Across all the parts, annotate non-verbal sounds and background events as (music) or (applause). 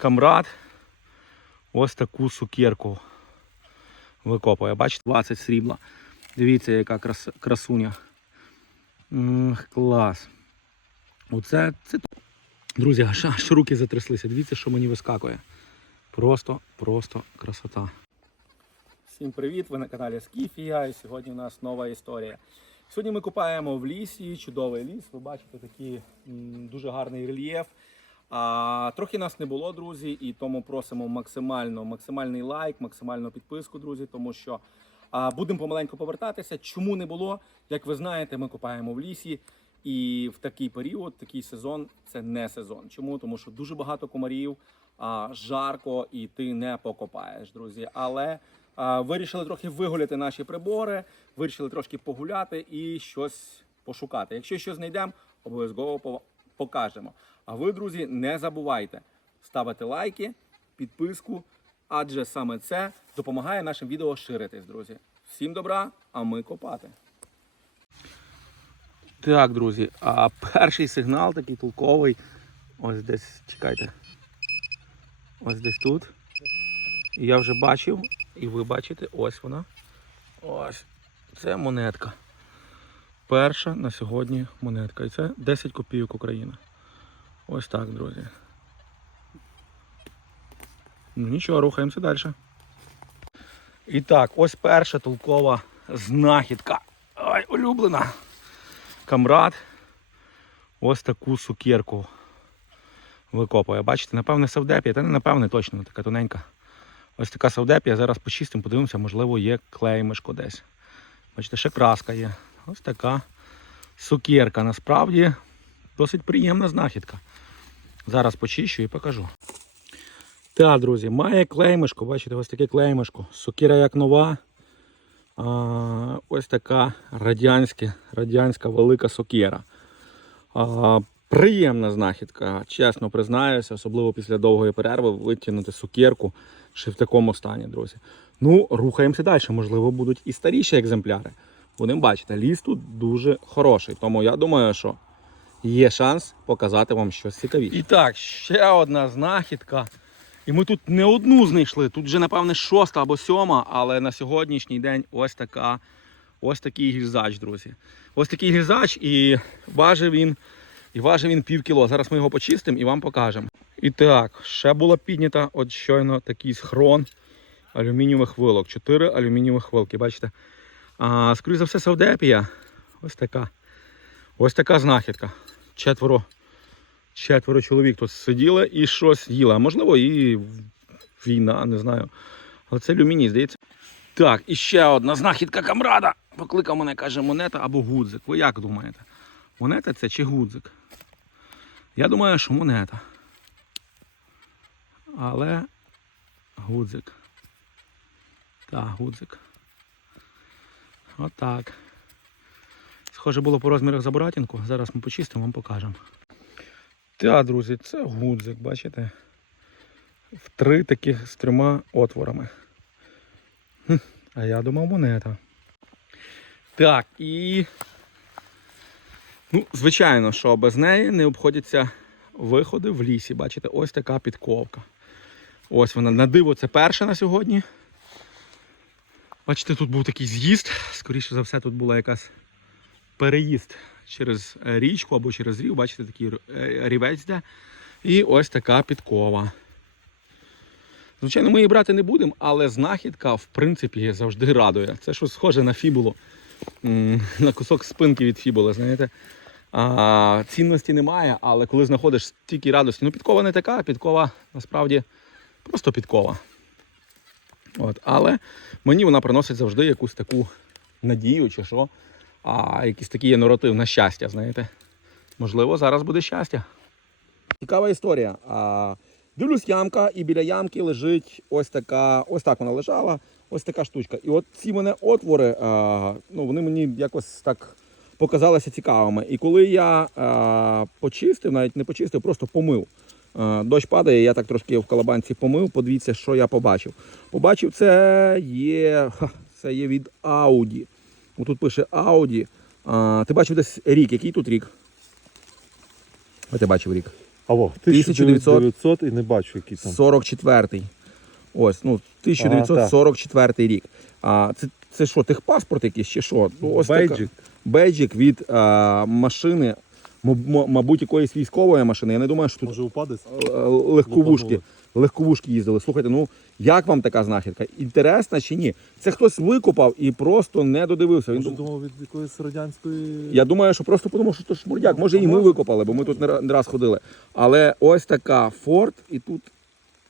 камрад ось таку сукірку викопує. Бачите, 20 срібла. Дивіться, яка крас, красуня. М, клас. Оце це. Друзі, аж, аж руки затряслися. Дивіться, що мені вискакує. Просто, просто красота. Всім привіт! Ви на каналі Скіфія і сьогодні у нас нова історія. Сьогодні ми купаємо в лісі, чудовий ліс. Ви бачите такий дуже гарний рельєф. А, трохи нас не було, друзі, і тому просимо максимально, максимальний лайк, максимальну підписку, друзі, тому що а, будемо помаленьку повертатися. Чому не було? Як ви знаєте, ми купаємо в лісі. І в такий період, такий сезон це не сезон. Чому? Тому що дуже багато комарів, а, жарко і ти не покопаєш, друзі. Але а, вирішили трохи вигуляти наші прибори, вирішили трошки погуляти і щось пошукати. Якщо щось знайдемо, обов'язково покажемо. А ви, друзі, не забувайте ставити лайки, підписку, адже саме це допомагає нашим відео ширитись, друзі. Всім добра, а ми копати. Так, друзі, а перший сигнал такий толковий. Ось десь, чекайте. Ось десь тут. Я вже бачив, і ви бачите, ось вона. Ось. Це монетка. Перша на сьогодні монетка. І це 10 копійок Україна. Ось так, друзі. Ну нічого, рухаємося далі. І так, ось перша толкова знахідка. Ой, улюблена. Камрад ось таку сукірку викопує. Бачите, напевне, савдепія, та не напевне точно, така тоненька. Ось така савдепія. Зараз почистимо, подивимося, можливо, є клеймишко десь. Бачите, ще краска є. Ось така сукірка. Насправді досить приємна знахідка. Зараз почищу і покажу. Так, друзі, має клеймишко, бачите, ось таке клеймишко. Сукіра як нова. А, ось така радянська, радянська велика сокира. А, приємна знахідка, чесно признаюся, особливо після довгої перерви витягнути сокирку ще в такому стані, друзі. Ну, рухаємося далі. Можливо, будуть і старіші екземпляри. Будемо бачити, ліс тут дуже хороший. Тому я думаю, що є шанс показати вам щось цікавіше. І так, ще одна знахідка. І ми тут не одну знайшли, тут вже, напевне, шоста або сьома, але на сьогоднішній день ось така, ось такий гільзач, друзі. Ось такий гільзач, і важив він, і важив він пів кіло. Зараз ми його почистимо і вам покажемо. І так, ще була піднята от щойно такий схрон алюмінієвих вилок. Чотири алюмінієвих вилки, бачите? А, скоріше за все, Савдепія. Ось така. Ось така знахідка. Четверо четверо чоловік тут сиділи і щось їли. Можливо, і війна, не знаю. Але це алюміній, здається. Так, і ще одна знахідка камрада. Покликав мене, каже, монета або гудзик. Ви як думаєте? Монета це чи гудзик? Я думаю, що монета. Але гудзик. Так, гудзик. Отак. Схоже було по розмірах за буратінку. Зараз ми почистимо, вам покажемо. Так, друзі, це гудзик, бачите? В три таких з трьома отворами. А я думав монета. Так, і. Ну, звичайно, що без неї не обходяться виходи в лісі. Бачите, ось така підковка. Ось вона на диво, це перша на сьогодні. Бачите, тут був такий з'їзд. Скоріше за все, тут була якась переїзд через е, річку або через рів, бачите, такий е, рівець де. І ось така підкова. Звичайно, ми її брати не будемо, але знахідка, в принципі, завжди радує. Це щось схоже на фібулу, на кусок спинки від фібули, знаєте. А, цінності немає, але коли знаходиш стільки радості, ну підкова не така, підкова насправді просто підкова. От, але мені вона приносить завжди якусь таку надію чи що а якийсь такий є наратив на щастя, знаєте. Можливо, зараз буде щастя. Цікава історія. А, дивлюсь, ямка, і біля ямки лежить ось така, ось так вона лежала, ось така штучка. І от ці мене отвори, а, ну, вони мені якось так показалися цікавими. І коли я а, почистив, навіть не почистив, просто помив. А, Дощ падає, я так трошки в калабанці помив. Подивіться, що я побачив. Побачив, це є, це є від Audi. Тут пише Audi. А, ти бачив десь рік. Який тут рік? А ти бачив рік. Або 1900 1900 і не бачу, який там. 44-й. Ось, ну, 1944 рік. А це, це що, техпаспорт якийсь чи що? Ну, ось така- Бейджик. бейджик від а, машини, мабуть, якоїсь військової машини. Я не думаю, що тут Може е, легковушки, легковушки їздили. Слухайте, ну як вам така знахідка? Інтересна чи ні? Це хтось викопав і просто не додивився. Він Може дум- думав від якоїсь радянської. Я думаю, що просто подумав, що то шмурдяк. Може і ми викопали, бо ми тут не ра- не раз ходили. Але ось така Форд, і тут.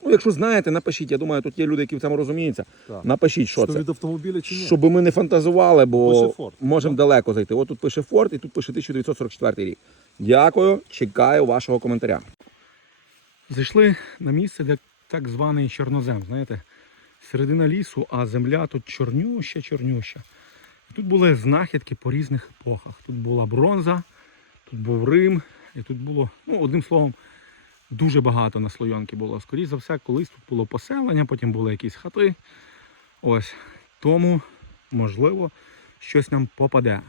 Ну, якщо знаєте, напишіть. Я думаю, тут є люди, які в цьому розуміються. Так. Напишіть, що це. від автомобіля чи ні? Щоб ми не фантазували, бо Пише можемо далеко зайти. От тут пише Форд і тут пише 1944 рік. Дякую, чекаю вашого коментаря. Зайшли на місце, де так званий чорнозем, знаєте, середина лісу, а земля тут чорнюща, чорнюща. Тут були знахідки по різних епохах. Тут була бронза, тут був Рим, і тут було, ну, одним словом, дуже багато наслойонки було. Скоріше за все, колись тут було поселення, потім були якісь хати. Ось. Тому, можливо, щось нам попаде.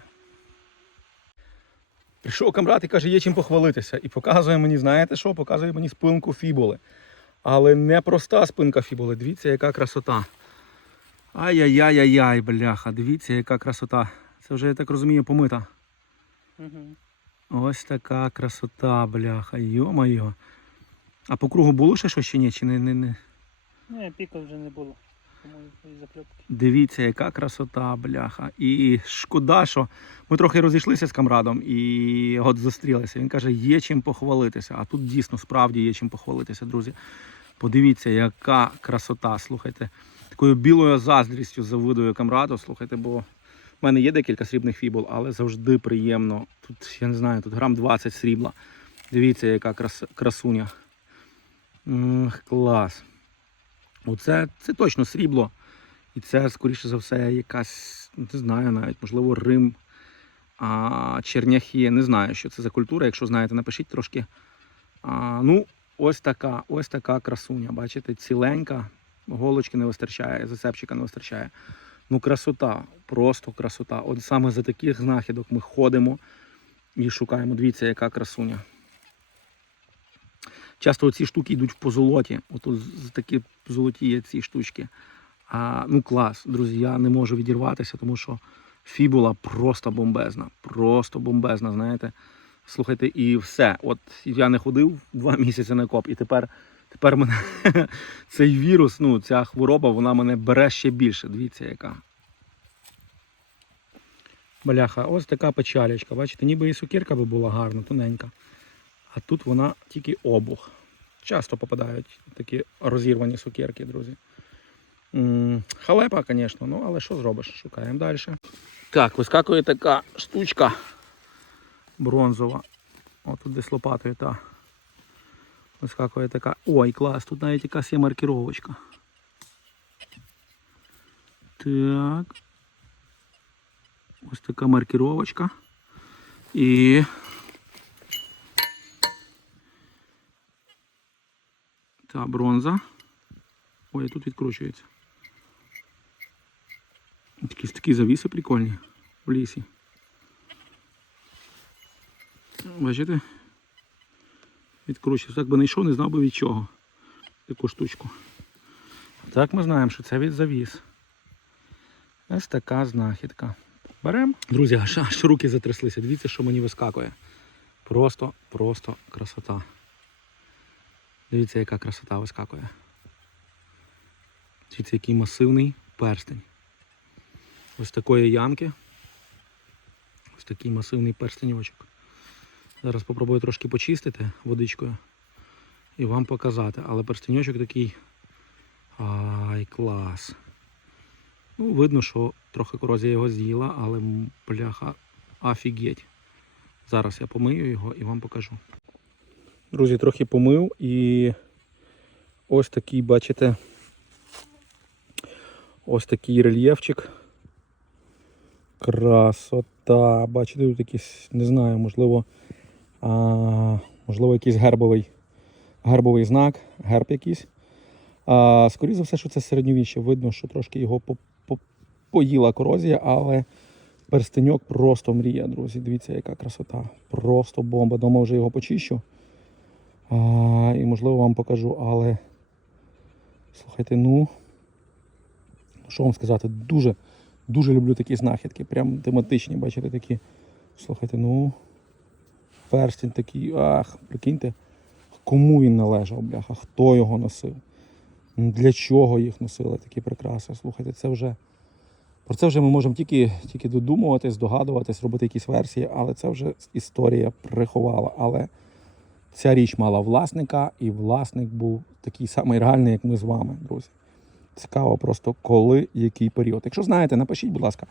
Прийшов камрад і каже, є чим похвалитися. І показує мені, знаєте що? Показує мені спинку фібули. Але не проста спинка фібули. Дивіться, яка красота. Ай-яй-яй-яй, бляха, дивіться, яка красота. Це вже, я так розумію, помита. Ось така красота, бляха. Йо-моє. А по кругу було ще щось чи ні? Чи не, не, не? Ні, піка вже не було. Дивіться, яка красота, бляха. І шкода, що ми трохи розійшлися з камрадом і от зустрілися. Він каже, є чим похвалитися. А тут дійсно справді є чим похвалитися, друзі. Подивіться, яка красота. Слухайте, такою білою заздрістю завидую камраду. Слухайте, бо в мене є декілька срібних фібул, але завжди приємно. Тут, я не знаю, тут грам 20 срібла. Дивіться, яка крас... красуня. М, клас. Оце це точно срібло. І це, скоріше за все, якась, не знаю, навіть, можливо, Рим, а, Черняхи. Не знаю, що це за культура. Якщо знаєте, напишіть трошки. А, ну, ось така, ось така красуня. Бачите, ціленька, голочки не вистачає, засепчика не вистачає. Ну, красота, просто красота. От саме за таких знахідок ми ходимо і шукаємо. Дивіться, яка красуня. Часто ці штуки йдуть в позолоті. От такі золоті є ці штучки. А, ну клас, друзі, я не можу відірватися, тому що фібула просто бомбезна. Просто бомбезна, знаєте. Слухайте, і все. От я не ходив два (laughs) місяці на коп, і тепер, тепер мене (laughs) цей вірус, ну, ця хвороба, вона мене бере ще більше. Дивіться, яка. Бляха, ось така печалечка. Бачите, ніби і сукірка би була гарна, тоненька. А тут вона тільки обух. Часто попадають такі розірвані сукерки, друзі. Халепа, звісно, ну але що зробиш? Шукаємо далі. Так, вискакує така штучка бронзова. О, тут десь лопатою та. Вискакує така. Ой, клас, тут навіть якась є маркіровочка. Так. Ось така маркіровочка. І. Бронза. Ой, тут відкручується. Такі, такі завіси прикольні в лісі. Бачите? Відкручується. Так би не йшов, не знав би від чого. Таку штучку. Так ми знаємо, що це від завіс. Ось така знахідка. Беремо. Друзі, аж, аж руки затряслися. Дивіться, що мені вискакує. Просто, просто красота. Дивіться, яка красота вискакує. Дивіться, який масивний перстень. Ось такої ямки. Ось такий масивний перстеньочок. Зараз спробую трошки почистити водичкою і вам показати. Але перстеньочок такий. Ай, клас. Ну, видно, що трохи корозія його з'їла, але бляха офігеть. Зараз я помию його і вам покажу. Друзі, трохи помив і ось такий, бачите, ось такий рельєфчик. Красота. Бачите, тут якийсь, не знаю, можливо, а, можливо, якийсь гербовий, гербовий знак, герб якийсь. А, скоріше за все, що це середньовіччя. Видно, що трошки його по- по- поїла корозія, але перстеньок просто мрія, друзі. Дивіться, яка красота. Просто бомба. Дома вже його почищу. А, і можливо вам покажу, але слухайте, ну що вам сказати, дуже, дуже люблю такі знахідки, прям тематичні, бачите, такі. Слухайте, ну перстень такий, ах, прикиньте, кому він належав, бляха, хто його носив, для чого їх носили такі прикраси. Слухайте, це вже. Про це вже ми можемо тільки, тільки додумуватись, здогадуватись, робити якісь версії, але це вже історія приховала. Але ця річ мала власника, і власник був такий самий реальний, як ми з вами, друзі. Цікаво просто, коли, який період. Якщо знаєте, напишіть, будь ласка,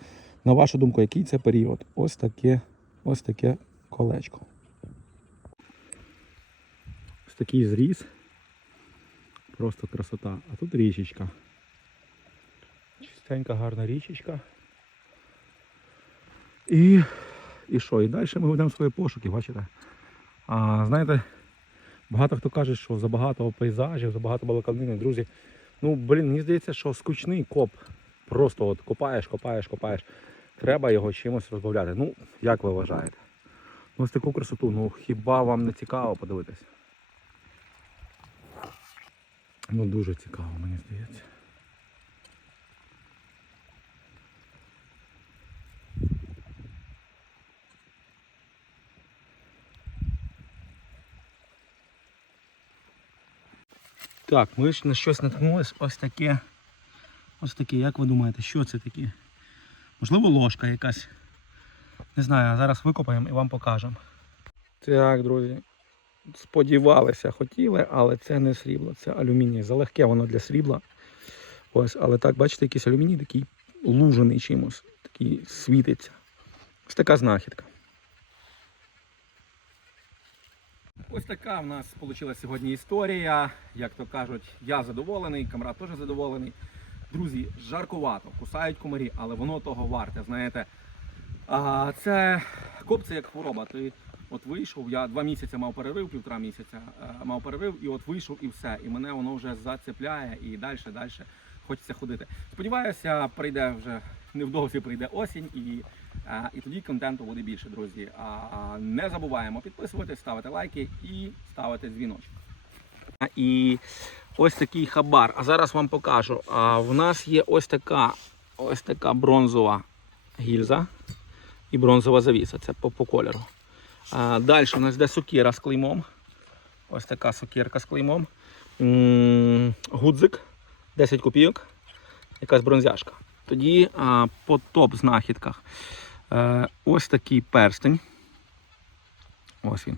на вашу думку, який це період. Ось таке, ось таке колечко. Ось такий зріз. Просто красота. А тут річечка. Чистенька, гарна річечка. І, і що? І далі ми ведемо свої пошуки, бачите? А знаєте, багато хто каже, що забагато пейзажів, забагато балаканини, друзі. Ну, блін, мені здається, що скучний коп. Просто от копаєш, копаєш, копаєш. Треба його чимось розбавляти. Ну, як ви вважаєте? Ну, ось таку красоту, ну хіба вам не цікаво подивитися? Ну, дуже цікаво, мені здається. Так, ми ж на щось наткнулись. Ось таке. Ось таке, як ви думаєте, що це таке? Можливо, ложка якась. Не знаю, зараз викопаємо і вам покажемо. Так, друзі. Сподівалися, хотіли, але це не срібло, це алюміній. Залегке воно для срібла. Ось, але так, бачите, якийсь алюміній такий лужений чимось, такий світиться. Ось така знахідка. Ось така в нас вийшла сьогодні історія. Як то кажуть, я задоволений, камрад теж задоволений. Друзі, жаркувато, кусають комарі, але воно того варте. Знаєте, це копце як хвороба. Ти от вийшов, я два місяці мав перерив, півтора місяця е, мав перерив, і от вийшов і все. І мене воно вже зацепляє і далі, далі хочеться ходити. Сподіваюся, прийде вже невдовзі прийде осінь і. І тоді контенту буде більше, друзі. Не забуваємо підписуватись, ставити лайки і ставити дзвіночок. І ось такий хабар. А зараз вам покажу. В нас є ось така, ось така бронзова гільза і бронзова завіса. Це по, по кольору. Далі у нас йде сокира з клеймом. Ось така сокирка з клеймом. Гудзик 10 копійок. Якась бронзяшка. Тоді а, по топ знахідках. Е, ось такий перстень. Ось він.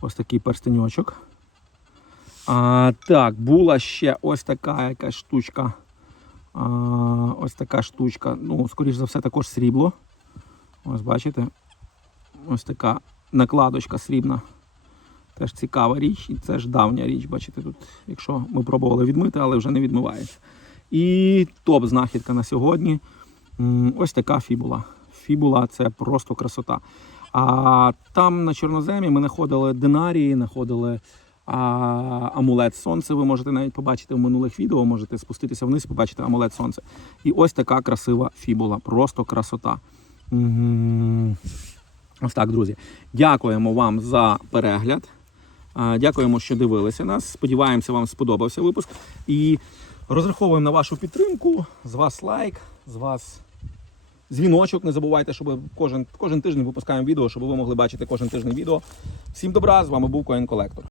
Ось такий перстеньочок. А, так, була ще ось така якась штучка. А, ось така штучка. Ну, скоріш за все, також срібло. Ось бачите. Ось така накладочка срібна. Теж цікава річ, і це ж давня річ, бачите, тут, якщо ми пробували відмити, але вже не відмивається. І топ знахідка на сьогодні. Ось така фібула. Фібула це просто красота. А там на Чорноземі ми знаходили динарії, знаходили а, амулет сонце. Ви можете навіть побачити в минулих відео, можете спуститися вниз, побачити амулет сонце. І ось така красива фібула. Просто красота. Ось так, друзі. Дякуємо вам за перегляд. Дякуємо, що дивилися нас. Сподіваємося, вам сподобався випуск. І розраховуємо на вашу підтримку. З вас лайк, з вас дзвіночок. Не забувайте, щоб кожен, кожен тиждень випускаємо відео, щоб ви могли бачити кожен тиждень відео. Всім добра, з вами був Коін Колектор.